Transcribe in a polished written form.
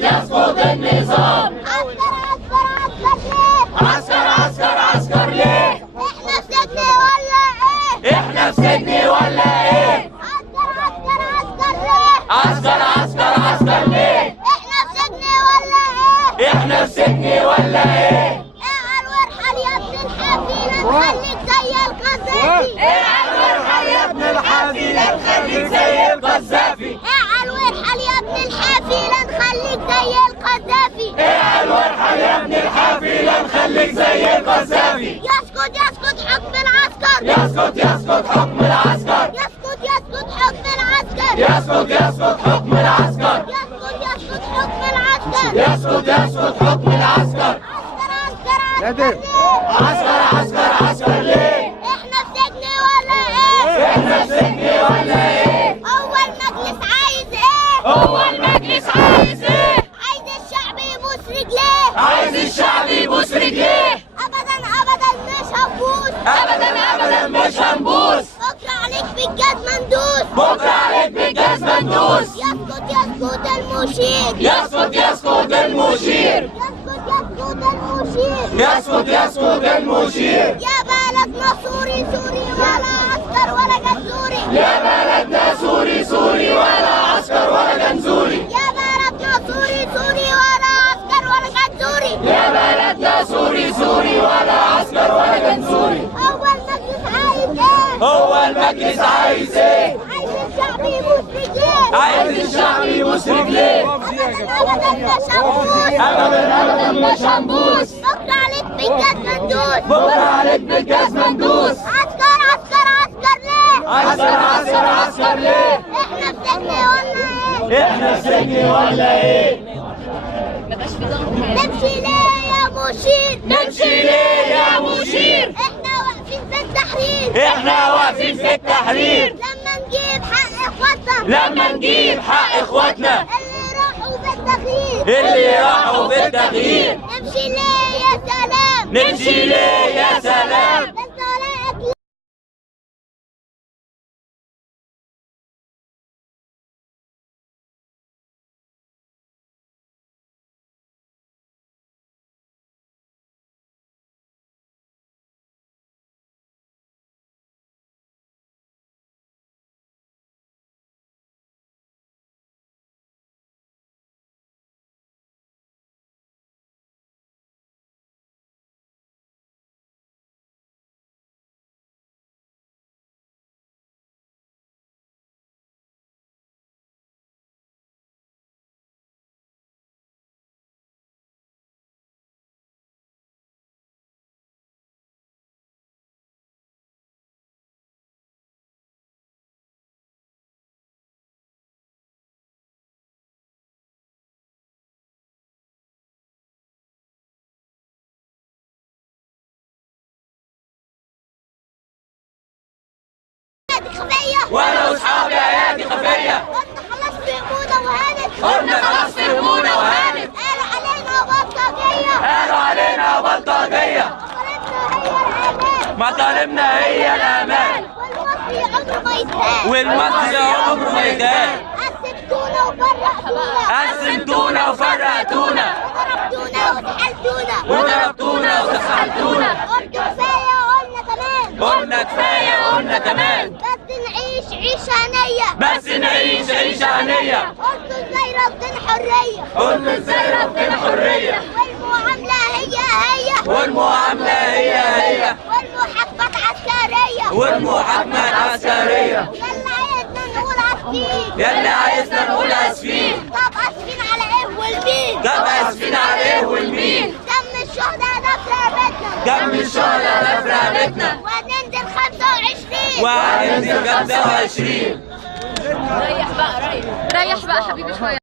يسقط النظام. عسكر عسكر عسكر ليه؟ احنا في سجن ولا ايه؟ احنا في سجن ولا ايه؟ عسكر عسكر عسكر ليه؟ احنا في سجن ولا ايه؟ احنا في سجن ولا ايه؟ اعل وارحل يا ابن الحافلة نخليك زي القذافي. اعل وارحل يا ابن الحافلة نخليك زي القذافي. اعل وارحل يا ابن الحافلة نخليك زي القذافي. اعل وارحل يا ابن الحافلة نخليك زي القذافي. يسقط يسقط حكم العسكر. يسقط يسقط حكم العسكر. يسقط يسقط حكم العسكر. يسقط يسقط حكم العسكر. يسقط يسقط حكم العسكر. يسقط يسقط حكم العسكر. عسكر عسكر عسكر ليه؟ احنا في سجن ولا ايه؟ احنا في سجن ولا ايه؟ هو المجلس عايز ايه؟ هو المجلس عايز ايه؟ عايز الشعب يبوس رجليه. عايز الشعب يبوس رجليه. ابدا ابدا مش هنبوس. ابدا ابدا مش هنبوس. بكره عليك بالجزمة ندوس. بكره عليك بالجزمة ندوس. يسقط يسقط المشير. يسقط يسقط المشير. يسقط يسقط المشير. يا بلدنا سوري سوري ولا عسكر ولا جنزوري. يا بلدنا سوري سوري ولا عسكر ولا جنزوري. يا بلدنا سوري سوري ولا عسكر ولا جنزوري. يا بلدنا سوري سوري ولا عسكر ولا جنزوري. هو المجلس عايز ايه؟ هو المجلس عايز ايه؟ عايز الشعب يبوس رجليه. عايز الشعب يبوس رجليه. ابدا مش هنبوس. ابدا ابدا مش هنبوس. بكره عليك بالجزمة ندوس. بكره عليك بالجزمة ندوس. عسكر عسكر عسكر ليه؟ عسكر عسكر عسكر ليه؟ احنا في سجن ولا ايه؟ احنا في سجن ولا ايه؟ نمشي ليه يا مشير؟ نمشي ليه يا مشير؟ احنا واقفين في التحرير. احنا واقفين في التحرير. لما نجيب حق اخواتنا. لما نجيب حق اخواتنا اللي راحوا بالتغيير. اللي راحوا بالتغيير. نمشي ليه يا سلام؟ نمشي ليه يا سلام؟ انت ولاك خفية. وانا واصحابي ايادي خفيه. قلنا خلاص فهمونا وهانت. قلنا خلاص فهمونا وهانت. قالوا علينا بلطجية. قالوا علينا بلطجيه. مطالبنا هي الامان. مطالبنا هي الامان. والمصري عمره ما يتهان. والمصري عمره ما يتهان. قسمتونا وفرقتونا. قسمتونا وفرقتونا. وضربتونا وسحلتونا. وضربتونا وسحلتونا. قلتوا كفاية قلنا كمان. قلنا كفايه قلنا كمان. بس نعيش عيشة هنية. بس نعيش عيشه هنيه. قلتوا ازاي ربنا حرية. قلنا ازاي ربنا حريه. والمعاملة هي والمعامله هي والمحاكمات عسكرية. والمحاكمه العسكريه. يلا عايزنا نقول يلا عايزنا نقول اسفين. اسفين. طب اسفين على ايه والمين؟ طب اسفين على ايه والمين؟ دم الشهداء ده في رقبتنا. دم الشهداء ده في رقبتنا. وهننزل 25. وهننزل 25. ريح بقى حبيبي شويه.